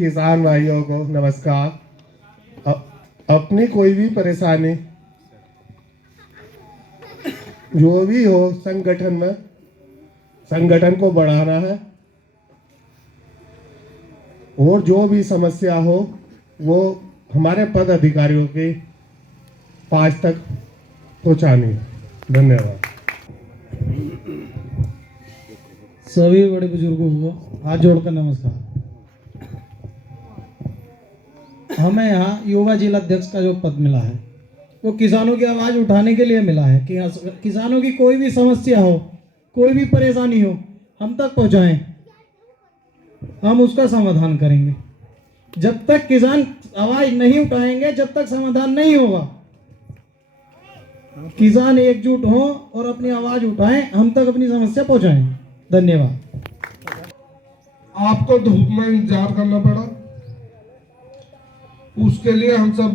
किसान भाइयों को नमस्कार। अपनी कोई भी परेशानी जो भी हो संगठन में, संगठन को बढ़ाना है और जो भी समस्या हो वो हमारे पद अधिकारियों के पास तक पहुंचानी है। धन्यवाद। सभी बड़े बुजुर्गों को हाथ जोड़कर नमस्कार। हमें यहाँ युवा जिला अध्यक्ष का जो पद मिला है वो किसानों की आवाज़ उठाने के लिए मिला है कि किसानों की कोई भी समस्या हो, कोई भी परेशानी हो, हम तक पहुँचाएं, हम उसका समाधान करेंगे। जब तक किसान आवाज़ नहीं उठाएंगे, जब तक समाधान नहीं होगा। किसान एकजुट हों और अपनी आवाज़ उठाएं, हम तक अपनी समस्या पहुँचाएं। धन्यवाद। आपको धूप में इंतजार करना पड़ा, उसके लिए हम सब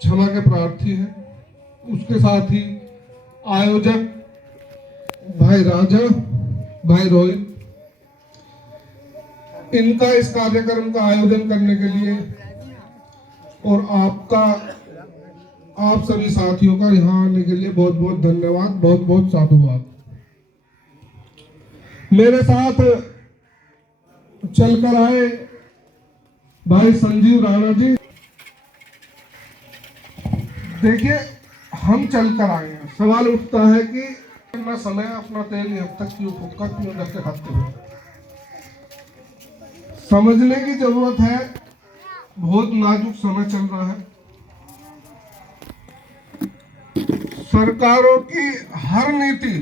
क्षमा के प्रार्थी हैं। उसके साथ ही आयोजक भाई राजा, भाई रोहित, इनका इस कार्यक्रम का आयोजन करने के लिए और आप सभी साथियों का यहाँ आने के लिए बहुत बहुत धन्यवाद, बहुत बहुत साधुवाद। मेरे साथ चलकर आए भाई संजीव राणा जी। देखिए, हम चलकर आए हैं, सवाल उठता है कि अपना समय, अपना तेल अब तक क्यों फूका, क्यों रख के खाते हो। समझने की जरूरत है, बहुत नाजुक समय चल रहा है। सरकारों की हर नीति,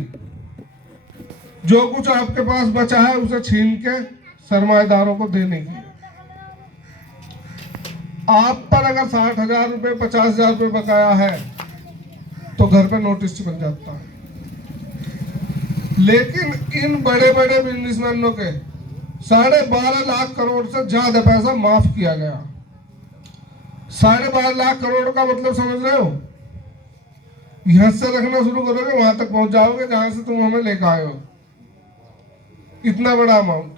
जो कुछ आपके पास बचा है उसे छीन के सरमाएदारों को देने की। आप पर अगर 60,000 रुपए, 50,000 रुपए बकाया है तो घर पे नोटिस चिपक जाता है। लेकिन इन बड़े बड़े बिजनेसमैनों के 12.5 लाख करोड़ से ज्यादा पैसा माफ किया गया। 12.5 लाख करोड़ का मतलब समझ रहे हो? यहां से रखना शुरू करोगे, वहां तक पहुंच जाओगे जहां से तुम हमें लेकर आए हो। इतना बड़ा अमाउंट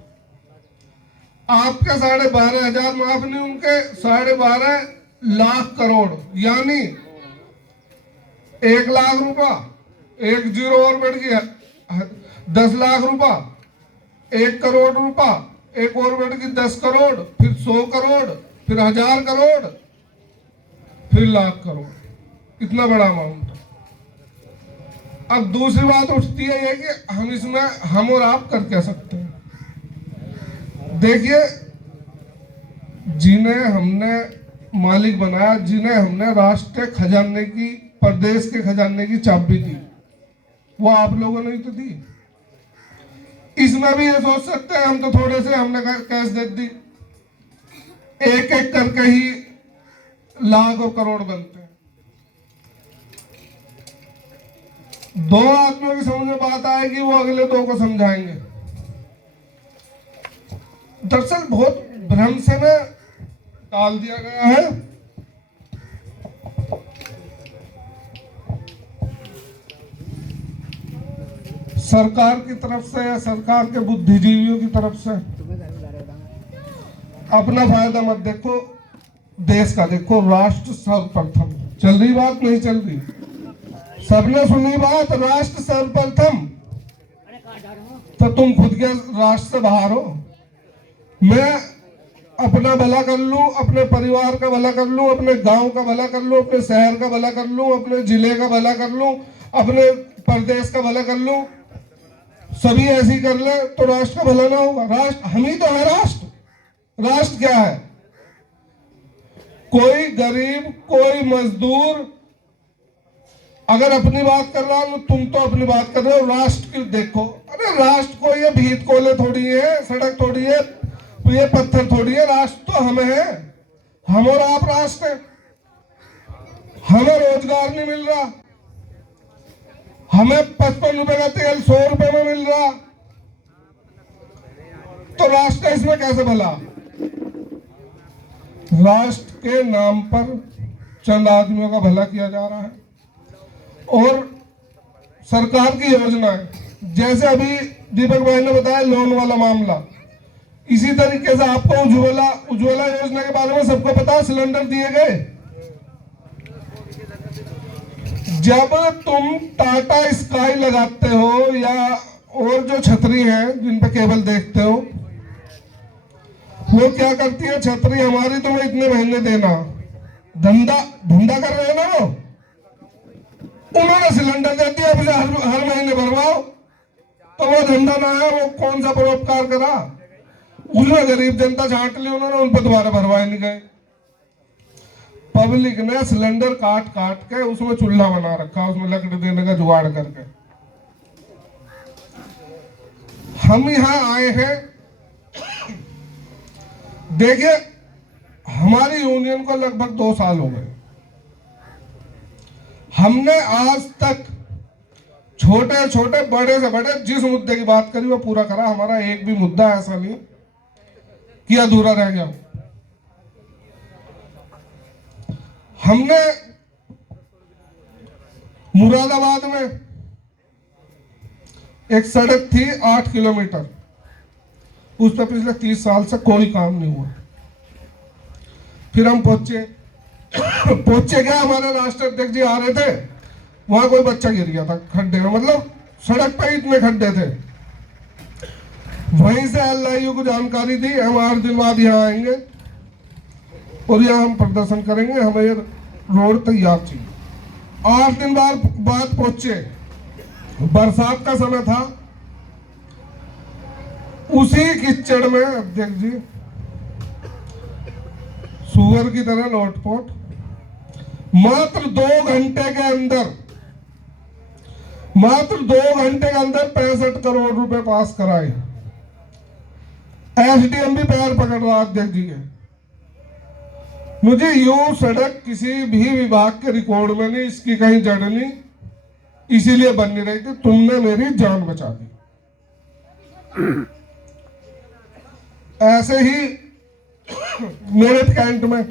आपके 12,500 माफ नहीं, उनके 12.5 लाख करोड़, यानी 1 लाख रुपया, एक जीरो और बढ़ गया, 10 लाख रुपया, 1 करोड़ रुपया, एक और बढ़ गई 10 करोड़, फिर 100 करोड़, फिर 1000 करोड़, फिर लाख करोड़। इतना बड़ा अमाउंट। अब दूसरी बात उठती है ये कि हम इसमें हम और आप कर क्या सकते हैं। देखिए, जिन्हें हमने मालिक बनाया, जिन्हें हमने राष्ट्र खजाने की, प्रदेश के खजाने की चाबी दी, वो आप लोगों ने ही तो दी। इसमें भी ये सोच सकते हैं हम तो थोड़े से हमने कैश दे दी, एक एक करके ही लाख और करोड़ बनते हैं। 2 आदमियों की समझ में बात आएगी, वो अगले 2 को समझाएंगे। दरअसल बहुत भ्रम से में डाल दिया गया है। सरकार की तरफ से या सरकार के बुद्धिजीवियों की तरफ से अपना फायदा मत देखो, देश का देखो। राष्ट्र सर्वप्रथम। चल रही बात? नहीं चल रही? सबने सुनी बात, राष्ट्र सर्वप्रथम। तो तुम खुद के राष्ट्र से बाहर हो। मैं अपना भला कर लूं, अपने परिवार का भला कर लूं, अपने गांव का भला कर लूं, अपने शहर का भला कर लूं, अपने जिले का भला कर लूं, अपने प्रदेश का भला कर लूं, सभी ऐसी कर ले तो राष्ट्र का भला ना होगा। राष्ट्र हम ही तो है। राष्ट्र क्या है? कोई गरीब, कोई मजदूर अगर अपनी बात कर रहा है, तुम तो अपनी बात कर रहे हो, राष्ट्र की देखो। अरे राष्ट्र को ये भीत कोले थोड़ी है, सड़क थोड़ी है, ये पत्थर थोड़ी है। राष्ट्र तो हमें है, हम और आप राष्ट्र है। हमें रोजगार नहीं मिल रहा, हमें 55 रुपए का तेल 100 रुपए में मिल रहा, तो राष्ट्र इसमें कैसे भला? राष्ट्र के नाम पर चंद आदमियों का भला किया जा रहा है। और सरकार की योजना है, जैसे अभी दीपक भाई ने बताया लोन वाला मामला, इसी तरीके से आपको उज्ज्वला उज्ज्वला योजना के बारे में सबको पता है, सिलेंडर दिए गए। जब तुम टाटा स्काई लगाते हो या और जो छतरी है जिन पे केबल देखते हो, वो क्या करती है छतरी हमारी, तुम्हें इतने महीने देना, धंधा धंधा कर रहे हैं ना वो, उन्होंने सिलेंडर दे दिया, मुझे हर महीने भरवाओ। तो वो धंधा ना है, वो कौन सा परोपकार करा? उसमें गरीब जनता छांट ली उन्होंने, उन पर दोबारा भरवाए नहीं गए। पब्लिक ने सिलेंडर काट काट के उसमें चूल्हा बना रखा, उसमें लकड़ी देने का जुगाड़ करके। हम यहां आए हैं, देखिए हमारी यूनियन को लगभग 2 साल हो गए। हमने आज तक छोटे छोटे बड़े से बड़े जिस मुद्दे की बात करी वो पूरा करा। हमारा एक भी मुद्दा ऐसा नहीं कि अधूरा रह गया। हमने मुरादाबाद में एक सड़क थी 8 किलोमीटर, उस पर पिछले 30 साल से कोई काम नहीं हुआ। फिर हम पहुंचे गए, हमारे राष्ट्रीय अध्यक्ष जी आ रहे थे, वहां कोई बच्चा गिर गया था खड्डे में, मतलब सड़क पर इतने खड्डे थे। वहीं से एलआईयू को जानकारी दी, हम 8 दिन बाद यहाँ आएंगे और यहाँ हम प्रदर्शन करेंगे, हमें ये रोड तैयार चाहिए। 8 दिन बाद पहुंचे, बरसात का समय था, उसी कीचड़ में अध्यक्ष जी सुअर की तरह लोटपोट, मात्र 2 घंटे के अंदर 65 करोड़ रुपए पास कराए। एसडीएम भी पैर पकड़ रहा अध्यक्ष जी के। मुझे यूं सड़क किसी भी विभाग के रिकॉर्ड में नहीं, इसकी कहीं जड़ नहीं, इसीलिए बन नहीं रही थी, तुमने मेरी जान बचा दी। ऐसे ही मेरठ कैंट में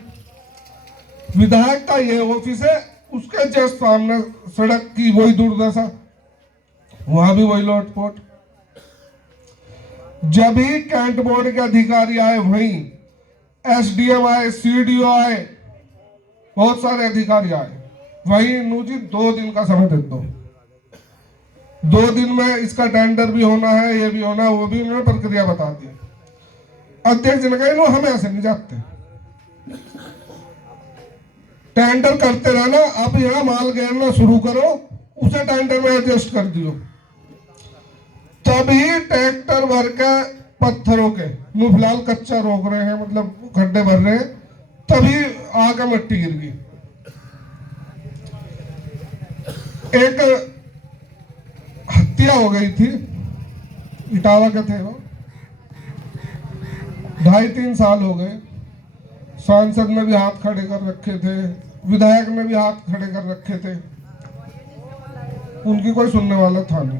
विधायक का ये ऑफिस है, उसके जस्ट सामने सड़क की वही दुर्दशा, वहां भी वही लोटपोट। जब ही कैंट बोर्ड के अधिकारी आए, वहीं एसडीएम आए, सीडीओ आए, बहुत सारे अधिकारी आए, वहीं नूजी 2 दिन का समय दे दो, 2 दिन में इसका टेंडर भी होना है, ये भी होना है, वो भी उन्होंने प्रक्रिया बता दी। अध्यक्ष जी ने कहा हम ऐसे नहीं जाते, टेंडर करते रहना, अब यहाँ माल घेरना शुरू करो, उसे टेंडर में एडजस्ट कर दियो। तभी ट्रैक्टर भर के पत्थरों के, वो फिलहाल कच्चा रोक रहे हैं, मतलब खड्डे भर रहे हैं, तभी आगे मिट्टी गिर गई। एक हत्या हो गई थी, इटावा के थे वो, 2.5-3 साल हो गए। सांसद ने भी हाथ खड़े कर रखे थे, विधायक ने भी हाथ खड़े कर रखे थे, उनकी कोई सुनने वाला था नहीं।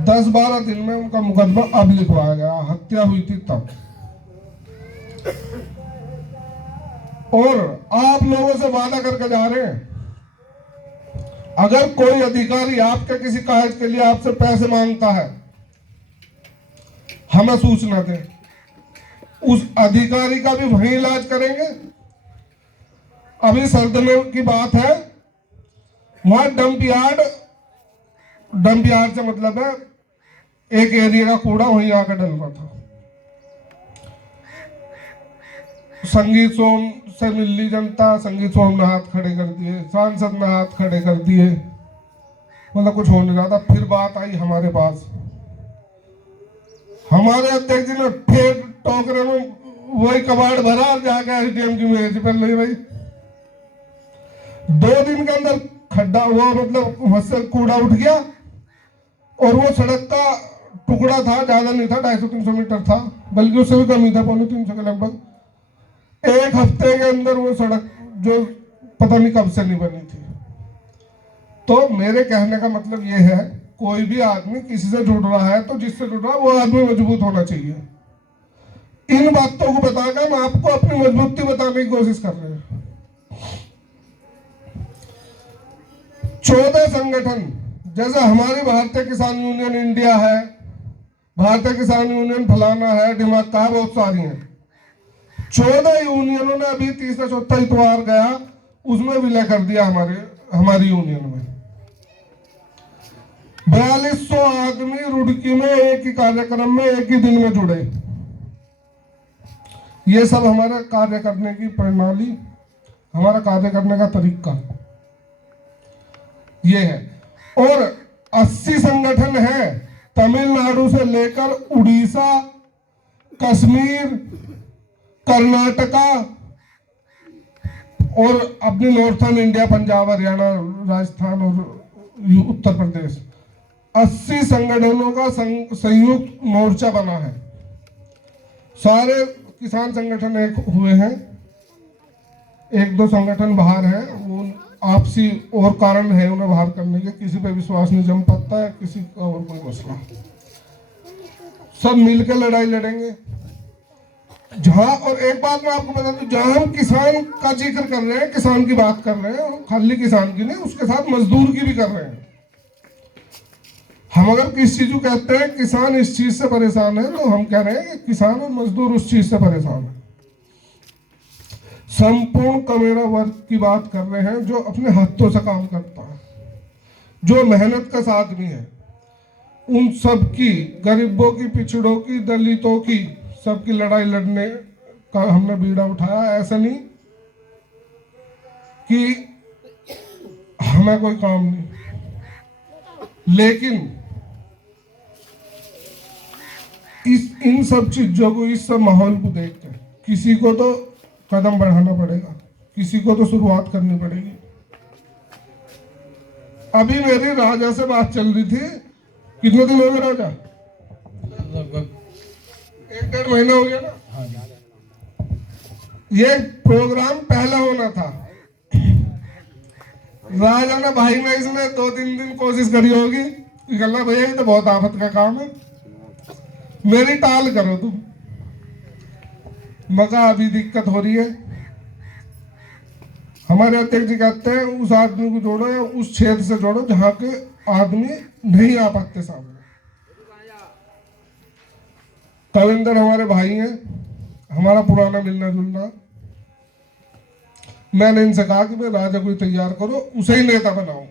10-12 दिन में उनका मुकदमा अब लिखवाया गया, हत्या हुई थी तब। और आप लोगों से वादा करके जा रहे हैं, अगर कोई अधिकारी आपके किसी कार्य के लिए आपसे पैसे मांगता है, हमें सूचना दें, उस अधिकारी का भी वही इलाज करेंगे। अभी सरदमे की बात है, वहां डंप यार्ड से मतलब है एक एरिया का कूड़ा वहीं आकर डल रहा था। संगीत सोम से मिली जनता, संगीत सोम ने हाथ खड़े कर दिए, सांसद ने हाथ खड़े कर दिए, मतलब कुछ हो नहीं रहा था। फिर बात आई हमारे पास, हमारे अध्यक्ष जी ने फिर टोकरे में वही कबाड़ भरा और जाकर एसडीएम की मेज पर ले भाई। 2 दिन के अंदर खड्डा हुआ, मतलब वहां से कूड़ा उठ गया, और वो सड़क का टुकड़ा था, ज्यादा नहीं था, 250-300 मीटर था, बल्कि उससे भी कम ही था, 250 के लगभग। 1 हफ्ते के अंदर वो सड़क जो पता नहीं कब से नहीं बनी थी। तो मेरे कहने का मतलब ये है, कोई भी आदमी किसी से जुड़ रहा है तो जिससे जुड़ रहा है वो आदमी मजबूत होना चाहिए। इन बातों को बताकर हम आपको अपनी मजबूती बताने की कोशिश कर रहे हैं। 14 संगठन, जैसे हमारी भारतीय किसान यूनियन इंडिया है, भारतीय किसान यूनियन फलाना है, दिमाग का बहुत सारी हैं। 14 यूनियनों ने अभी तीसरा चौथा इतवार गया उसमें विलय कर दिया हमारी यूनियन में। 4200 आदमी रुड़की में एक ही कार्यक्रम में एक ही दिन में जुड़े। ये सब हमारा कार्य करने की प्रणाली, हमारा कार्य करने का तरीका ये है। और 80 संगठन है, तमिलनाडु से लेकर उड़ीसा, कश्मीर, कर्नाटका और अपनी नॉर्थर्न इंडिया, पंजाब, हरियाणा, राजस्थान और उत्तर प्रदेश, 80 संगठनों का संयुक्त मोर्चा बना है। सारे किसान संगठन एक हुए हैं, एक दो संगठन बाहर हैं, वो आपसी और कारण है उन्हें बाहर करने के, किसी पे विश्वास नहीं जम पाता है, किसी का और कोई मसला। सब मिलकर लड़ाई लड़ेंगे जहां। और एक बात मैं आपको बता दूं, जहां हम किसान का जिक्र कर रहे हैं, किसान की बात कर रहे हैं, खाली किसान की नहीं, उसके साथ मजदूर की भी कर रहे हैं। हम अगर किस चीज को कहते हैं किसान इस चीज से परेशान है, तो हम कह रहे हैं कि किसान और मजदूर उस चीज से परेशान है। संपूर्ण कमेरा वर्ग की बात कर रहे हैं, जो अपने हाथों से काम करता है, जो मेहनत का आदमी है, उन सब की, गरीबों की, पिछड़ों की, दलितों की, सबकी लड़ाई लड़ने का हमने बीड़ा उठाया। ऐसा नहीं कि हमें कोई काम नहीं, लेकिन इन सब चीजों को, इस सब माहौल को देखकर किसी को तो कदम बढ़ाना पड़ेगा, किसी को तो शुरुआत करनी पड़ेगी। अभी मेरी राजा से बात चल रही थी, कितने दिन हो गए राजा? लगभग 1-1.5 महीना हो गया ना। ये प्रोग्राम पहले होना था, राजा ने भाई में इसने 2-3 दिन कोशिश करी होगी कि गल्ला भैया ये तो बहुत आफत का काम है, मेरी टाल करो तुम। मगर अभी दिक्कत हो रही है। हमारे अध्यक्ष जी कहते हैं उस आदमी को जोड़ो या उस क्षेत्र से जोड़ो जहां के आदमी नहीं आ पाते सामने। कविंदर हमारे भाई हैं, हमारा पुराना मिलना जुलना। मैंने इनसे कहा कि भाई राजा को तैयार करो, उसे ही नेता बनाओ।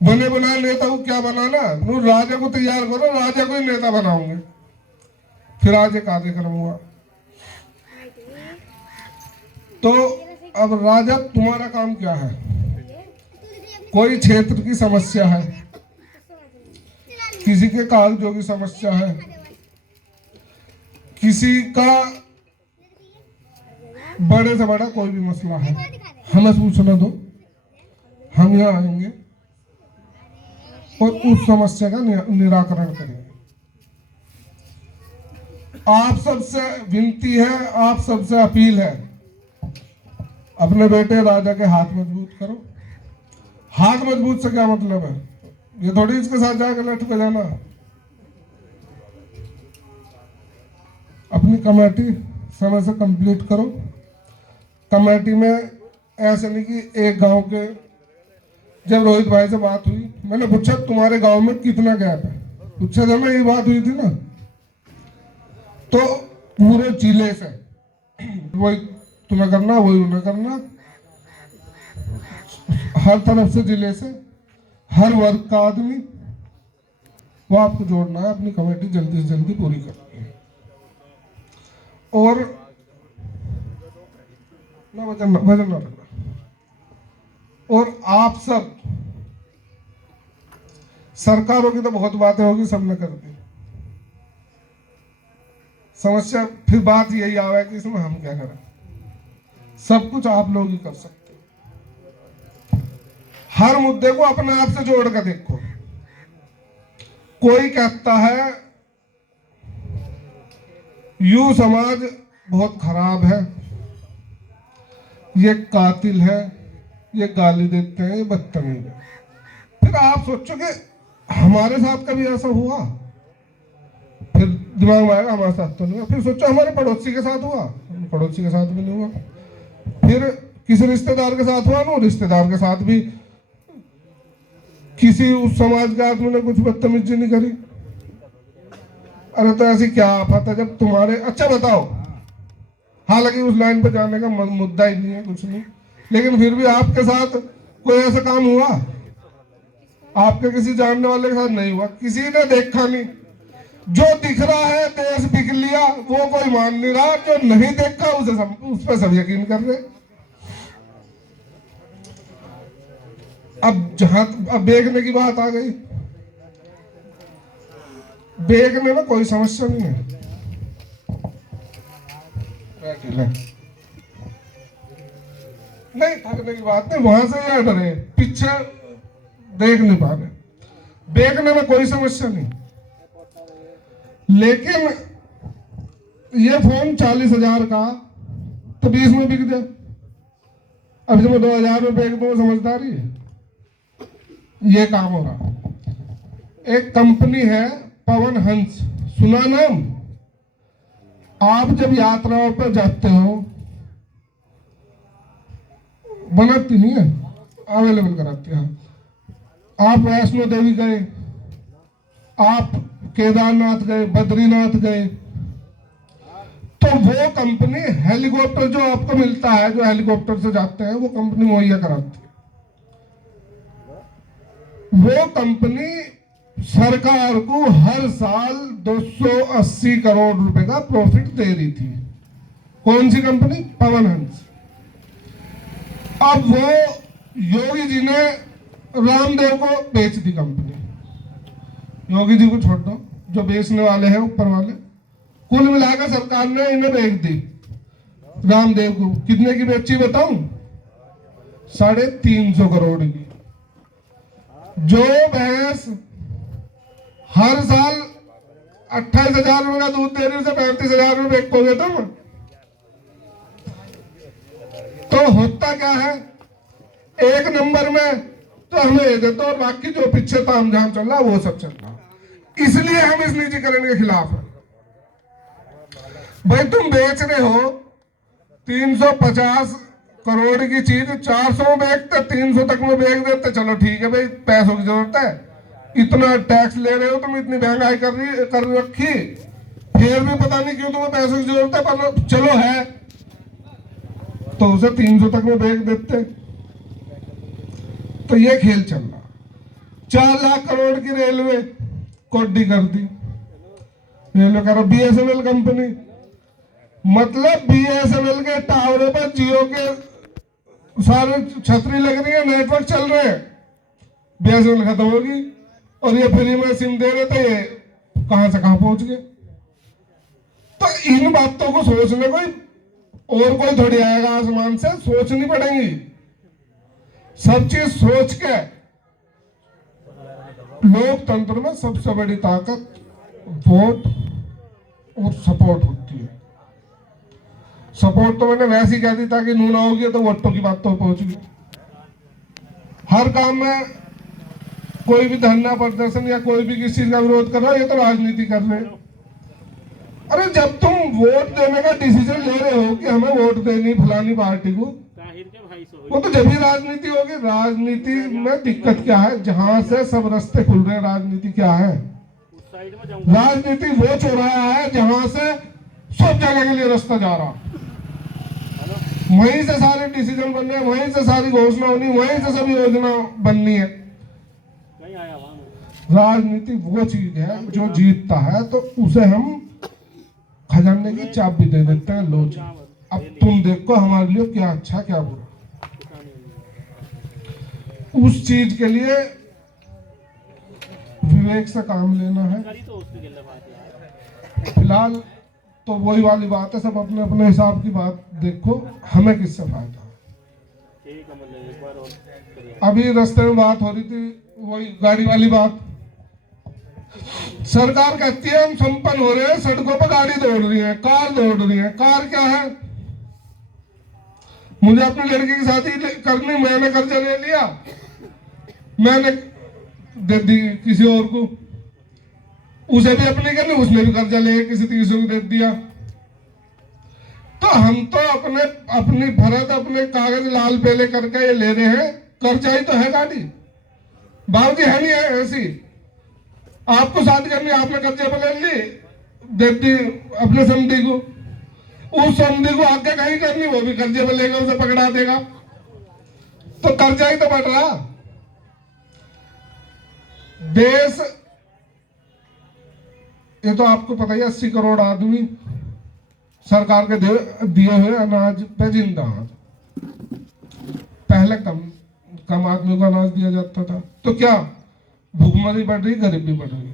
बने बनाए नेता को क्या बनाना, राजा को तैयार करो, राजा को ही नेता बनाओगे। फिर आज एक कार्यक्रम हुआ। तो अब राजा तुम्हारा काम क्या है? कोई क्षेत्र की समस्या है, किसी के कागजों की समस्या है, किसी का बड़े से बड़ा कोई भी मसला है, हमें सूचना दो, हम यहाँ आएंगे और उस समस्या का निराकरण करेंगे। आप सबसे विनती है, आप सबसे अपील है, अपने बेटे राजा के हाथ मजबूत करो। हाथ मजबूत से क्या मतलब है? ये थोड़ी इसके साथ जाकर लट पे जाना। अपनी कमेटी समय से कंप्लीट करो। कमेटी में ऐसे नहीं कि एक गांव के, जब रोहित भाई से बात हुई, मैंने पूछा तुम्हारे गांव में कितना गैप है, पूछा था ना, ये बात हुई थी ना, तो पूरे जिले से वही तुम्हें करना, वही उन्हें करना, हर तरफ से, जिले से, हर वर्ग का आदमी, वो आपको जोड़ना है। अपनी कमेटी जल्दी से जल्दी पूरी करनी है। और ना वजन ना रखना। और आप सब, सरकारों की तो बहुत बातें होगी, सबने कर दी। समस्या फिर बात यही आवे कि इसमें हम क्या करें? सब कुछ आप लोग ही कर सकते हो। हर मुद्दे को अपने आप से जोड़ कर देखो। कोई कहता है यू समाज बहुत खराब है, ये कातिल है, ये गाली देते हैं, ये बदतमीज है। फिर आप सोचो कि हमारे साथ कभी ऐसा हुआ? फिर दिमाग में आएगा हमारे साथ तो नहीं हुआ। फिर सोचो हमारे पड़ोसी के साथ हुआ, पड़ोसी के साथ भी नहीं हुआ। फिर किसी रिश्तेदार के साथ हुआ ना, रिश्तेदार के साथ भी किसी उस समाज के आदमी ने कुछ बदतमीजी नहीं करी। अरे तो ऐसी क्या आफत है जब तुम्हारे, अच्छा बताओ, हालांकि उस लाइन पर जाने का मुद्दा ही नहीं है, कुछ नहीं, लेकिन फिर भी आपके साथ कोई ऐसा काम हुआ? आपके किसी जानने वाले के साथ नहीं हुआ, किसी ने देखा नहीं। जो दिख रहा है देश बिक लिया वो कोई मान नहीं रहा, जो नहीं देखा उस पर सब यकीन कर रहे। अब बेचने की बात आ गई, बेचने में कोई समस्या नहीं है, नहीं थकने की बात नहीं, वहां से यार डरे पीछे देख नहीं पा रहे, बेचने में कोई समस्या नहीं। लेकिन ये फोन 40,000 का तो 20 में बिक जाए, अब जब मैं 2,000 में बेच दूं समझदारी है? ये काम हो रहा। एक कंपनी है पवन हंस, सुना नाम? आप जब यात्राओं पर जाते हो, बनाती नहीं है, अवेलेबल कराती है। आप वैष्णो देवी गए, आप केदारनाथ गए, बद्रीनाथ गए, तो वो कंपनी हेलीकॉप्टर जो आपको मिलता है, जो हेलीकॉप्टर से जाते हैं, वो कंपनी मुहैया कराती है। वो कंपनी सरकार को हर साल 280 करोड़ रुपए का प्रॉफिट दे रही थी। कौन सी कंपनी? पवन हंस। अब वो योगी जी ने रामदेव को बेच दी कंपनी। योगी जी को छोड़ दो, जो बेचने वाले हैं ऊपर वाले, कुल मिलाकर सरकार ने इन्हें बेच दी रामदेव को। कितने की बेची बताऊं? 350 करोड़ की। जो भैंस हर साल 28,000 रुपए का दूध दे रही, उसे 35,000 रुपए बेचोगे तुम। तो होता क्या है, एक नंबर में तो हमें ये देते और बाकी जो पीछे तामझाम चल रहा वो सब चल रहा। इसलिए हम इस निजीकरण के खिलाफ हैं। भाई तुम बेच रहे हो 350 करोड़ की चीज, 400 में बेचते, 300 तक में बेच देते, चलो ठीक है भाई, पैसों की जरूरत है, इतना टैक्स ले रहे हो तुम, इतनी महंगाई कर रखी, फिर भी पता नहीं क्यों तुम्हें पैसों की जरूरत है, पर चलो है, तो उसे 300 तक में बेच देते। तो ये खेल चल रहा। 4 लाख करोड़ की रेलवे कोड्डी कर दी, रेलवे करो BSNL कंपनी, मतलब BSNL के टावरों पर जियो के सारे छतरी लग रही है, नेटवर्क चल रहे हैं, BSNL खत्म होगी और ये फ्री में सिम दे रहे थे, ये कहां से कहां पहुंच गए। तो इन बातों को सोचने कोई कोई थोड़ी आएगा आसमान से, सोचनी पड़ेगी। सब चीज सोच के, लोकतंत्र में सबसे बड़ी ताकत वोट और सपोर्ट होती है। सपोर्ट तो मैंने वैसे ही कह दी ताकि नूना होगी तो वोटों की बात तो पहुंच गई। हर काम में कोई भी धरना प्रदर्शन या कोई भी किसी चीज का विरोध कर रहा है, ये तो राजनीति कर रहे हैं। अरे जब तुम वोट देने का डिसीजन ले रहे हो कि हमें वोट देनी फलानी पार्टी को, वो तो जब ही राजनीति होगी। राजनीति में दिक्कत क्या है? जहां से सब रास्ते खुल रहे हैं। राजनीति क्या है? राजनीति वो चौराहा है जहां से सब जगह के लिए रास्ता जा रहा, वहीं से सारे डिसीजन बन रहे हैं, वहीं से सारी घोषणा होनी, वहीं से सभी योजना बननी है। राजनीति वो चीज है जो जीतता है तो उसे हम खजाने की चाबी दे देते हैं, लो जी अब तुम देखो हमारे लिए क्या अच्छा क्या बुरा। उस चीज के लिए विवेक से काम लेना है। फिलहाल तो वही वाली बात है, सब अपने अपने हिसाब की बात देखो, हमें किससे फायदा। अभी रास्ते में बात हो रही थी, वही गाड़ी वाली बात। सरकार कहती है हम संपन्न हो रहे हैं, सड़कों पर गाड़ी दौड़ रही है, कार दौड़ रही है। कार क्या है? मुझे अपनी लड़की की शादी करनी, मैंने कर्जा ले लिया, मैंने दे दी किसी और को, उसे भी अपनी करनी, उसने भी कर्जा ले किसी तीसरे को दे दिया। तो हम तो अपनी फर्ज, अपने कागज लाल पीले करके ये ले रहे हैं, कर्जा ही तो है गाड़ी। बाबूजी है नहीं है ऐसी, आपको शादी करनी, आपने कर्जे पे ले ली, देती अपने समधी को, उस समधी को आगे कहीं करनी, वो भी कर्जे में लेकर उसे पकड़ा देगा, तो कर्जा ही तो बढ़ रहा। देश, ये तो आपको पता ही, 80 करोड़ आदमी सरकार के दिए हुए अनाज पे जिंदा है। पहले कम आदमी को अनाज दिया जाता था, तो क्या भूखमरी बढ़ रही, गरीबी बढ़ रही।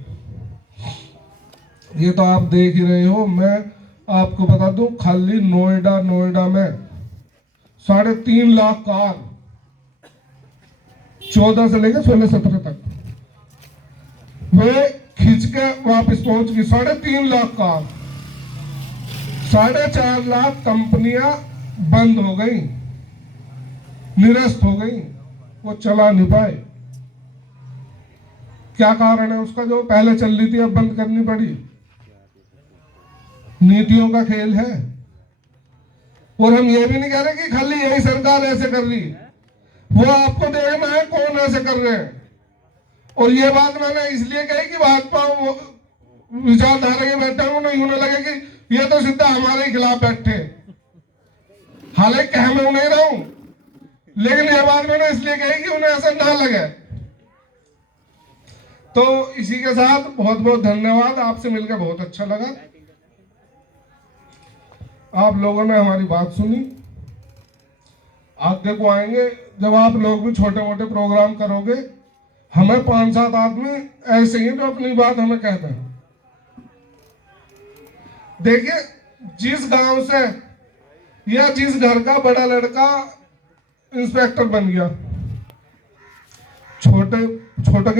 ये तो आप देख ही रहे हो। मैं आपको बता दूं, खाली नोएडा में 3.5 लाख कार 14 से लेकर 16-17 तक वे खींच के वापस पहुंच गई। 3.5 लाख कार, 4.5 लाख कंपनियां बंद हो गई, निरस्त हो गई, वो चला नहीं पाए। क्या कारण है उसका? जो पहले चल रही थी अब बंद करनी पड़ी। नीतियों का खेल है। और हम ये भी नहीं कह रहे कि खाली यही सरकार ऐसे कर रही, वो आपको देखना है कौन ऐसे कर रहे हैं। और ये बात मैंने इसलिए कही कि भाजपा विचारधारा के बैठे हैं, उन्हें यूं लगे कि ये तो सीधा हमारे ही खिलाफ बैठे। हालांकि कह मैं नहीं रहा हूं, लेकिन ये बात मैंने इसलिए कही कि उन्हें ऐसा ना लगे। तो इसी के साथ बहुत बहुत धन्यवाद। आपसे मिलकर बहुत अच्छा लगा। आप लोगों ने हमारी बात सुनी। आगे को आएंगे जब आप लोग भी छोटे मोटे प्रोग्राम करोगे, हमें 5-7 आदमी ऐसे ही जो अपनी बात हमें कहते हैं। देखिए, जिस गांव से या जिस घर का बड़ा लड़का इंस्पेक्टर बन गया, छोटे छोटे